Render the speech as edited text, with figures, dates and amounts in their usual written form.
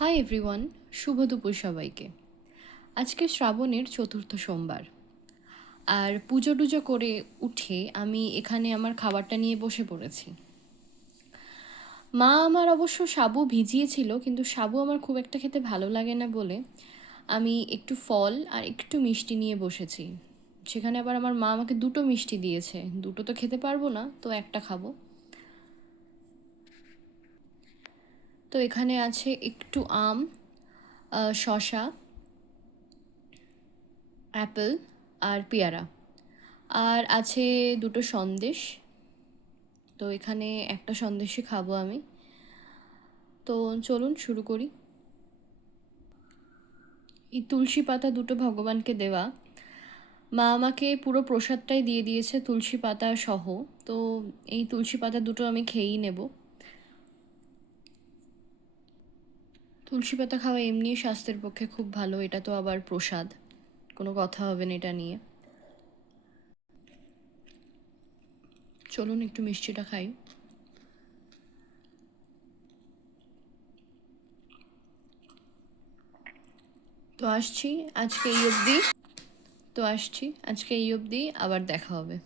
Hi everyone, শুভ দুপুর সবাইকে। আজকে শ্রাবণের চতুর্থ সোমবার, আর পুজো টুজো করে উঠে আমি এখানে আমার খাবারটা নিয়ে বসে পড়েছি। মা আমার অবশ্য সাবু ভিজিয়েছিল, কিন্তু সাবু আমার খুব একটা খেতে ভালো লাগে না বলে আমি একটু ফল আর একটু মিষ্টি নিয়ে বসেছি। সেখানে আবার আমার মা আমাকে দুটো মিষ্টি দিয়েছে, দুটো তো খেতে পারবো না, তো একটা খাবো। তো এখানে আছে একটু আম, শশা, অ্যাপেল আর পেয়ারা, আর আছে দুটো সন্দেশ। তো এখানে একটা সন্দেশই খাবো আমি। তো চলুন শুরু করি। এই তুলসী পাতা দুটো ভগবানকে দেওয়া, মা আমাকে পুরো প্রসাদটাই দিয়ে দিয়েছে তুলসী পাতা সহ। তো এই তুলসী পাতা দুটো আমি খেয়েই নেব। তুলসী পাতা খাওয়া এমনি স্বাস্থ্যের পক্ষে খুব ভালো, এটা তো আবার প্রসাদ, কোনো কথা হবে না এটা নিয়ে। চলুন একটু মিষ্টিটা খাই। তো আসছি আজকে এই অবধি। তো আসছি আজকে এই অবধি, আবার দেখা হবে।